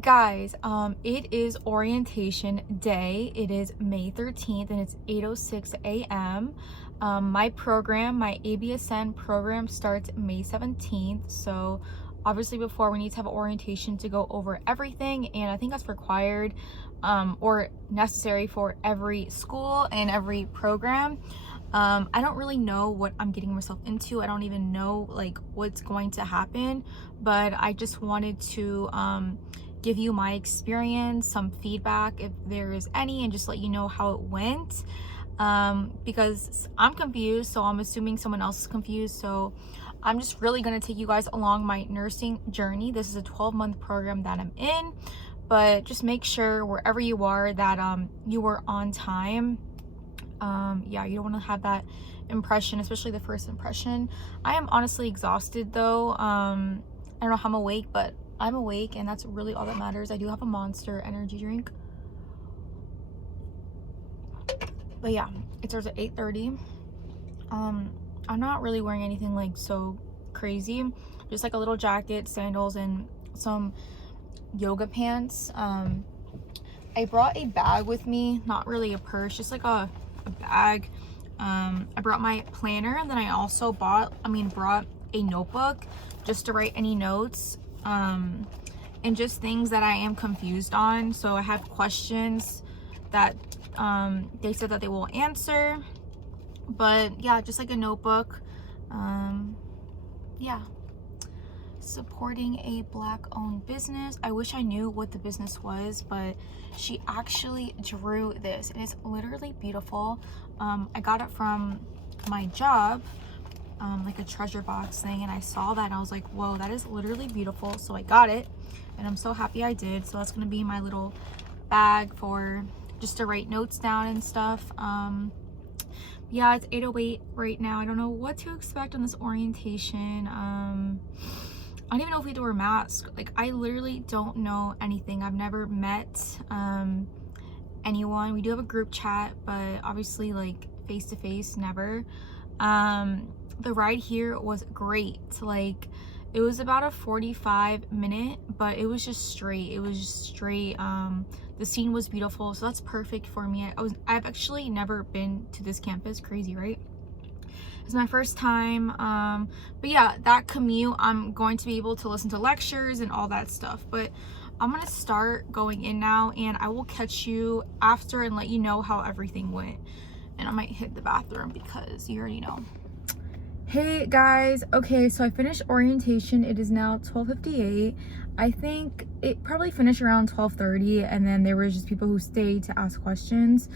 Guys, it is orientation day. It is May 13th and it's 8:06 a.m. My program, my ABSN program, starts May 17th. So obviously before, we need to have orientation to go over everything, and I think that's required or necessary for every school and every program. I don't really know what I'm getting myself into. I don't even know like what's going to happen, but I just wanted to give you my experience, some feedback if there is any, and just let you know how it went, because I'm confused, so I'm assuming someone else is confused. So I'm just really going to take you guys along my nursing journey. This is a 12-month program that I'm in, but just make sure wherever you are that you were on time. Yeah, you don't want to have that impression, especially the first impression. I am honestly exhausted though. I don't know how I'm awake, but I'm awake, and that's really all that matters. I do have a Monster energy drink, but yeah, it starts at 8:30. I'm not really wearing anything like so crazy, just like a little jacket, sandals, and some yoga pants. I brought a bag with me, not really a purse, just like a bag. I brought my planner, and then I also brought a notebook just to write any notes and just things that I am confused on. So I have questions that they said that they will answer, but yeah, just like a notebook. Yeah, supporting a Black owned business. I wish I knew what the business was, but she actually drew this, and it's literally beautiful. I got it from my job, like a treasure box thing, and I saw that and I was like, whoa, that is literally beautiful. So I got it, and I'm so happy I did. So that's gonna be my little bag for just to write notes down and stuff. Yeah, it's 8:08 right now. I don't know what to expect on this orientation. I don't even know if we have to wear masks. Like, I literally don't know anything. I've never met anyone. We do have a group chat, but obviously like face to face, never. The ride here was great. Like, it was about a 45-minute, but it was just straight. It was just straight. The scene was beautiful, so that's perfect for me. I've actually never been to this campus. Crazy, right? It's my first time. But yeah, that commute, I'm going to be able to listen to lectures and all that stuff. But I'm gonna start going in now, and I will catch you after and let you know how everything went. And I might hit the bathroom because you already know. Hey guys, okay, so I finished orientation. It is now 12:58. I think it probably finished around 12:30, and then there was just people who stayed to ask questions.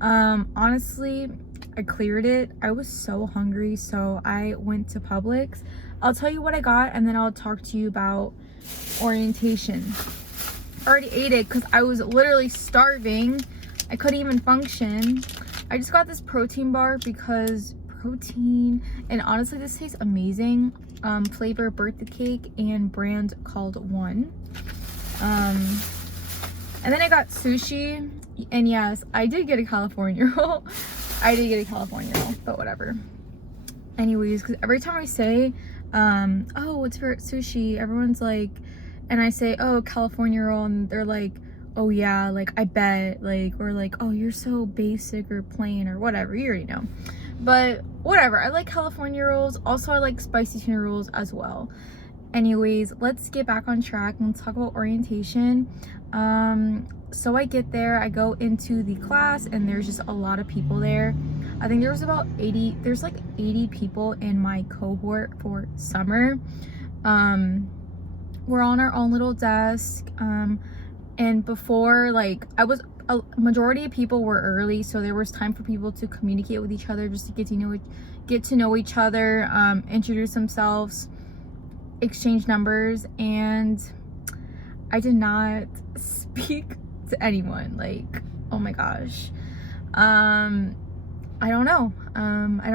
Honestly, I cleared it. I was so hungry, so I went to Publix. I'll tell you what I got, and then I'll talk to you about orientation. I already ate it because I was literally starving. I couldn't even function. I just got this protein bar because protein, and honestly this tastes amazing. Flavor birthday cake and brand called One. And then I got sushi, and yes, I did get a California roll. I did get a California roll, but whatever. Anyways, because every time I say oh, what's your sushi, everyone's like, and I say, oh, California roll, and they're like, oh yeah, like I bet, like, or like, oh, you're so basic or plain or whatever, you already know. But whatever, I like California rolls. Also, I like spicy tuna rolls as well. Anyways, let's get back on track and let's talk about orientation. So I get there, I go into the class, and there's just a lot of people there. I think there's like 80 people in my cohort for summer. We're on our own little desk. And before, like, a majority of people were early, so there was time for people to communicate with each other, just to get to know each other, introduce themselves, exchange numbers. And I did not speak to anyone. Like, oh my gosh. I don't know. I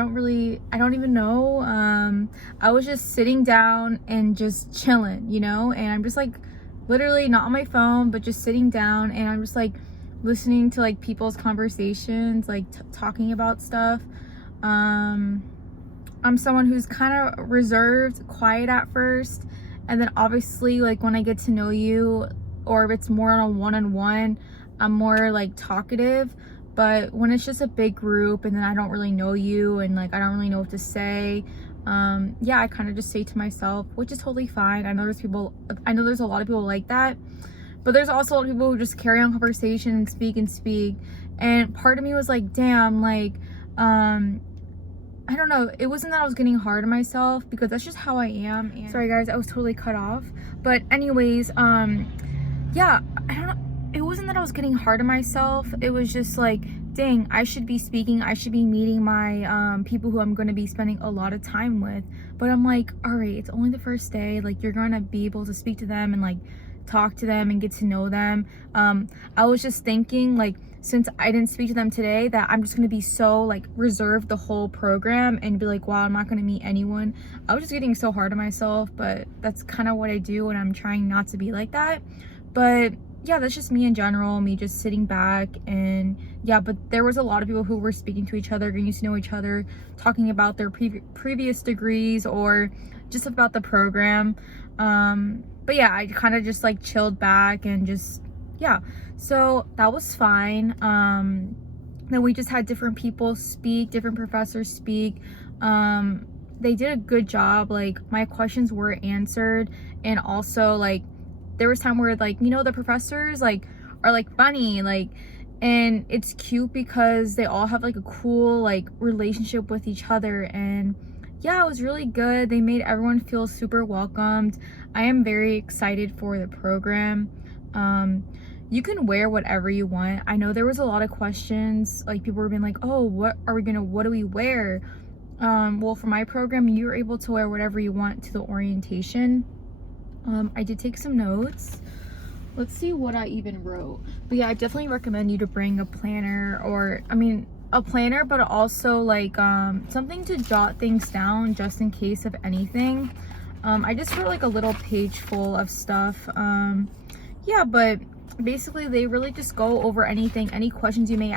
don't even know. I was just sitting down and just chilling, you know, and I'm just like literally not on my phone, but just sitting down, and I'm just like listening to like people's conversations, like talking about stuff. I'm someone who's kind of reserved, quiet at first, and then obviously like when I get to know you or if it's more on a one-on-one, I'm more like talkative. But when it's just a big group and then I don't really know you and like I don't really know what to say, yeah, I kind of just say to myself, which is totally fine. I know there's a lot of people like that, but there's also a lot of people who just carry on conversation and speak. And part of me was like, damn, like, I don't know, it wasn't that I was getting hard on myself, because that's just how I am. And sorry guys, I was totally cut off. But anyways, yeah, I don't know, it wasn't that I was getting hard on myself. It was just like, dang, I should be speaking, I should be meeting my people who I'm going to be spending a lot of time with. But I'm like, all right, it's only the first day, like you're gonna be able to speak to them and like talk to them and get to know them. I was just thinking, like, since I didn't speak to them today, that I'm just gonna be so like reserved the whole program and be like, wow, I'm not gonna meet anyone. I was just getting so hard on myself, but that's kind of what I do, and I'm trying not to be like that. But yeah, that's just me in general, me just sitting back. And yeah, but there was a lot of people who were speaking to each other, getting to know each other, talking about their previous degrees or just about the program. But yeah, I kind of just like chilled back and just, yeah, so that was fine. Then we just had different people speak, different professors speak. They did a good job. Like my questions were answered, and also like there was time where like, you know, the professors like are like funny, like, and it's cute because they all have like a cool like relationship with each other. And yeah, it was really good. They made everyone feel super welcomed. I am very excited for the program. You can wear whatever you want. I know there was a lot of questions, like people were being like, oh, what do we wear? Well, for my program, you're able to wear whatever you want to the orientation. I did take some notes. Let's see what I even wrote. But yeah, I definitely recommend you to bring a planner, or a planner, but also like something to jot things down just in case of anything. I just wrote like a little page full of stuff. Yeah, but basically they really just go over anything, any questions you may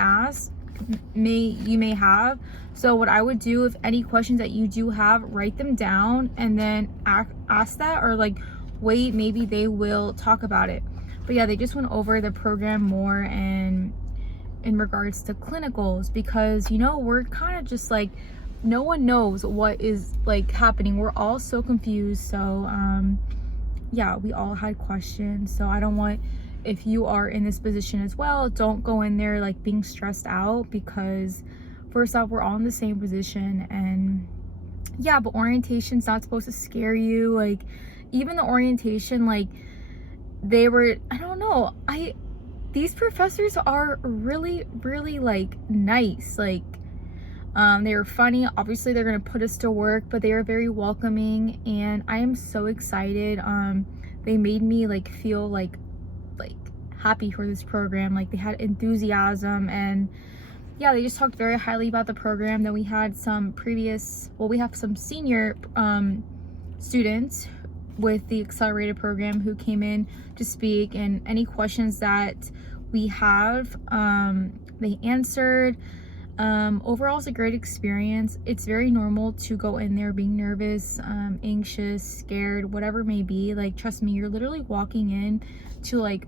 have. So what I would do, if any questions that you do have, write them down and then ask that, or like wait, maybe they will talk about it. But yeah, they just went over the program more and in regards to clinicals, because, you know, we're kind of just like, no one knows what is like happening. We're all so confused. So yeah, we all had questions. So I don't want, if you are in this position as well, don't go in there like being stressed out, because first off, we're all in the same position. And yeah, but orientation's not supposed to scare you. Like even the orientation, like they were, I don't know, these professors are really, really like nice. Like they were funny. Obviously they're gonna put us to work, but they are very welcoming, and I am so excited. They made me like feel like happy for this program. Like they had enthusiasm, and yeah, they just talked very highly about the program. Then we had some we have some senior students with the accelerated program who came in to speak, and any questions that we have, they answered. Overall, it's a great experience. It's very normal to go in there being nervous, anxious, scared, whatever it may be. Like, trust me, you're literally walking in to like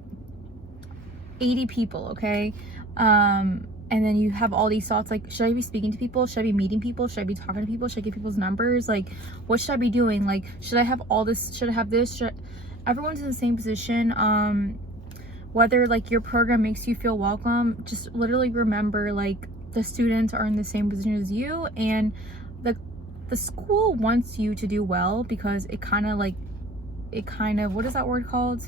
80 people, okay? And then you have all these thoughts like, should I be speaking to people? Should I be meeting people? Should I be talking to people? Should I get people's numbers? Like, what should I be doing? Like, should I have all this? Should I have this? Everyone's in the same position. Whether like your program makes you feel welcome, just literally remember, like, the students are in the same position as you, and the school wants you to do well, because it kind of what is that word called?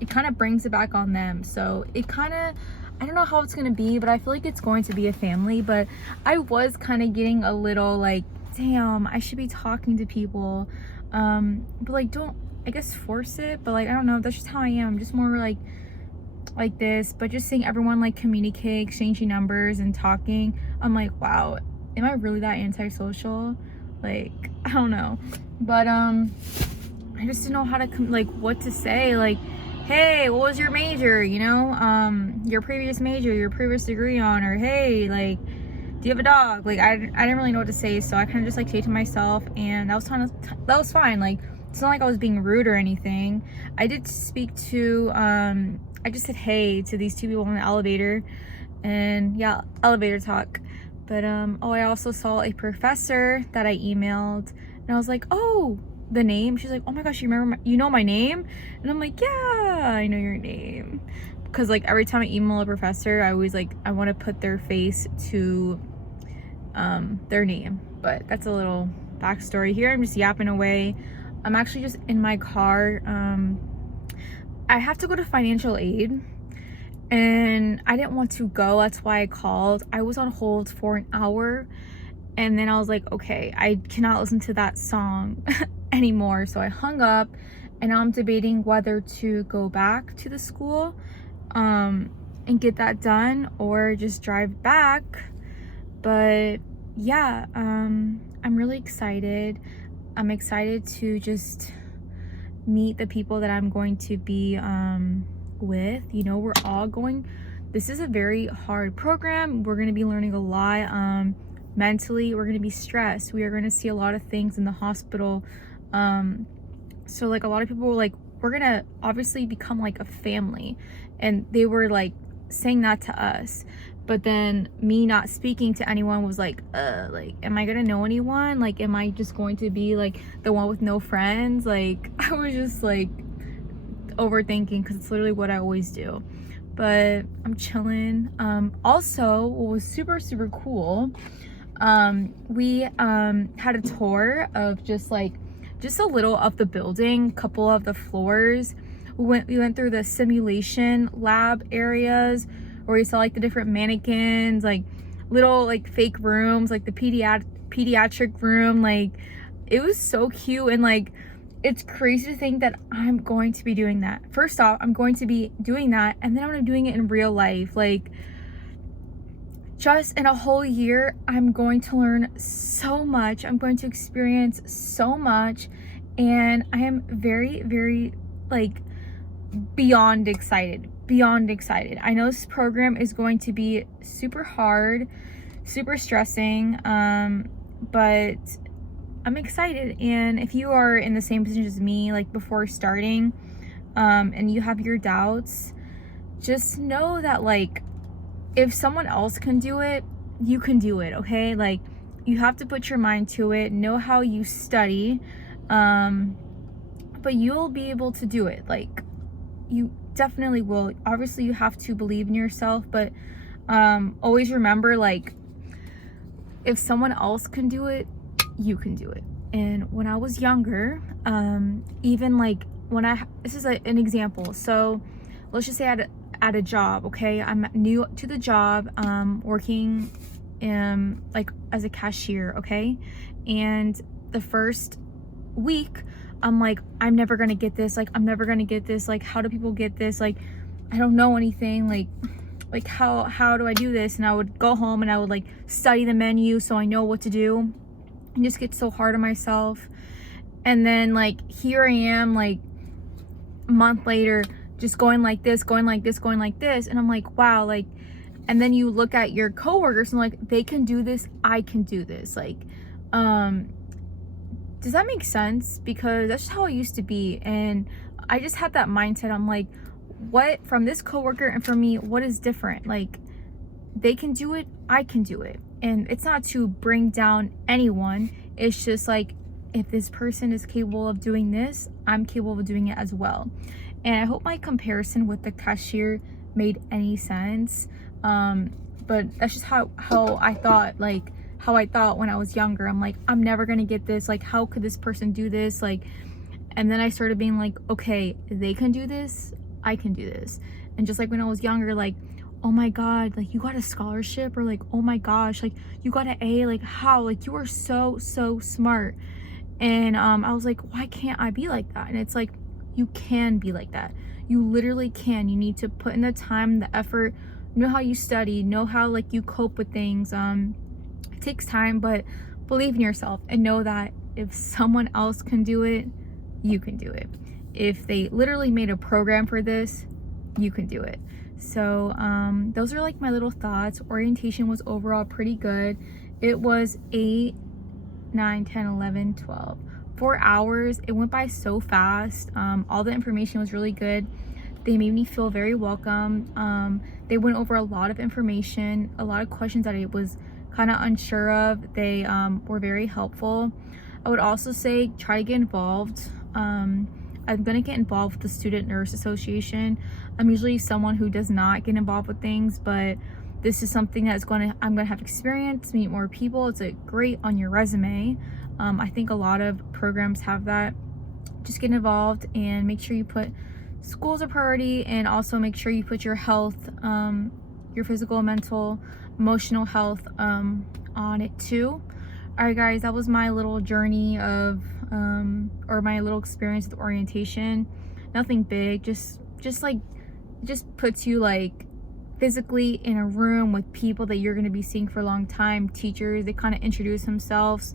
It kind of brings it back on them. So it kind of, I don't know how it's going to be, but I feel like it's going to be a family. But I was kind of getting a little like, damn, I should be talking to people. But like, don't, I guess, force it. But like, I don't know, that's just how I am. I'm just more like this. But just seeing everyone like communicate, exchanging numbers and talking, I'm like, wow, am I really that antisocial? Like, I don't know. But I just didn't know how to what to say. Like, hey, what was your major, you know, your previous major, your previous degree on, or hey, like, do you have a dog? Like, I didn't really know what to say, so I kind of just like say to myself, and that was fine. Like, it's not like I was being rude or anything. I did speak to, I just said hey to these two people in the elevator, and yeah, elevator talk. But oh, I also saw a professor that I emailed, and I was like, oh, the name. She's like, oh my gosh, you remember you know my name? And I'm like, yeah, I know your name. Because like every time I email a professor, I always like, I want to put their face to their name. But that's a little backstory here. I'm just yapping away. I'm actually just in my car. I have to go to financial aid, and I didn't want to go. That's why I called. I was on hold for an hour, and then I was like, okay, I cannot listen to that song anymore. So I hung up, and now I'm debating whether to go back to the school and get that done, or just drive back. But yeah, I'm really excited. I'm excited to just meet the people that I'm going to be with. You know, we're all going, this is a very hard program. We're going to be learning a lot. Mentally, we're going to be stressed. We are going to see a lot of things in the hospital. So like a lot of people were like, we're going to obviously become like a family, and they were like saying that to us. But then me not speaking to anyone was like am I gonna know anyone? Like, am I just going to be like the one with no friends? Like, I was just like overthinking, because it's literally what I always do. But I'm chilling. Also, what was super cool, we had a tour of just a little of the building, couple of the floors. We went through the simulation lab areas, where we saw like the different mannequins, like little like fake rooms, like the pediatric room. Like, it was so cute, and like it's crazy to think that I'm going to be doing that. First off, I'm going to be doing that, and then I'm gonna be doing it in real life. Like, just in a whole year, I'm going to learn so much. I'm going to experience so much, and I am very like beyond excited. I know this program is going to be super hard, super stressing, but I'm excited. And if you are in the same position as me, like before starting, and you have your doubts, just know that like if someone else can do it, you can do it. Okay, like you have to put your mind to it, know how you study, but you'll be able to do it. Like, you definitely will. Obviously you have to believe in yourself, but always remember, like, if someone else can do it, you can do it. And when I was younger, even like this is an example. So let's just say at a job, okay, I'm new to the job, working like as a cashier, okay, and the first week I'm like, I'm never gonna get this, like I'm never gonna get this, like how do people get this, like I don't know anything, like how do I do this? And I would go home and I would like study the menu so I know what to do, and just get so hard on myself. And then like here I am, like a month later, just going like this, and I'm like, wow. Like, and then you look at your coworkers and like, they can do this, I can do this. Like, does that make sense? Because that's just how it used to be. And I just had that mindset. I'm like, what, from this coworker and from me, what is different? Like, they can do it, I can do it. And it's not to bring down anyone. It's just like, if this person is capable of doing this, I'm capable of doing it as well. And I hope my comparison with the cashier made any sense. But that's just how I thought, like how I thought when I was younger. I'm like, I'm never gonna get this, like how could this person do this? Like, and then I started being like, okay, they can do this, I can do this. And just like when I was younger, like, oh my god, like you got a scholarship, or like, oh my gosh, like you got an A, like how, like you are so smart. And I was like, why can't I be like that? And it's like, you can be like that. You literally can. You need to put in the time, the effort, know how you study, know how like you cope with things. It takes time, but believe in yourself and know that if someone else can do it, you can do it. If they literally made a program for this, you can do it. So those are like my little thoughts. Orientation was overall pretty good. It was 8, 9, 10, 11, 12, 4 hours, it went by so fast. All the information was really good. They made me feel very welcome. They went over a lot of information, a lot of questions that I was kind of unsure of. They were very helpful. I would also say try to get involved. I'm gonna get involved with the Student Nurse Association. I'm usually someone who does not get involved with things, but this is something that's I'm gonna have experience, meet more people. It's great on your resume. I think a lot of programs have that. Just get involved and make sure you put school as a priority, and also make sure you put your health, your physical, mental, emotional health on it too. All right guys, that was my little journey of or my little experience with orientation. Nothing big, just puts you like physically in a room with people that you're going to be seeing for a long time. Teachers, they kind of introduce themselves,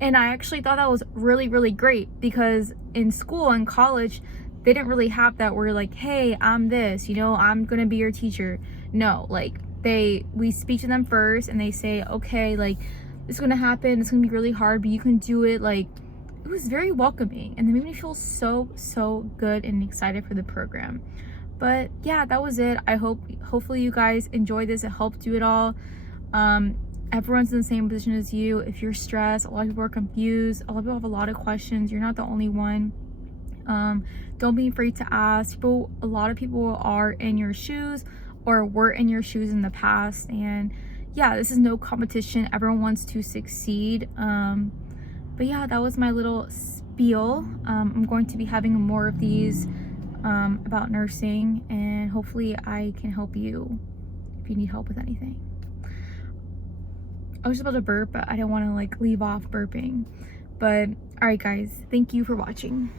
and I actually thought that was really, really great, because in school and college they didn't really have that where like, hey, I'm this, you know, I'm gonna be your teacher. No, like we speak to them first and they say, okay, like this is gonna happen, it's gonna be really hard, but you can do it. Like, it was very welcoming, and they made me feel so good and excited for the program. But yeah, that was it. Hopefully you guys enjoyed this. It helped you at all. Everyone's in the same position as you. If you're stressed, a lot of people are confused, a lot of people have a lot of questions. You're not the only one. Don't be afraid to ask. A lot of people are in your shoes or were in your shoes in the past, and yeah, this is no competition. Everyone wants to succeed. But yeah, that was my little spiel. I'm going to be having more of these about nursing, and hopefully I can help you if you need help with anything. I was just about to burp, but I didn't want to like leave off burping. But all right guys, thank you for watching.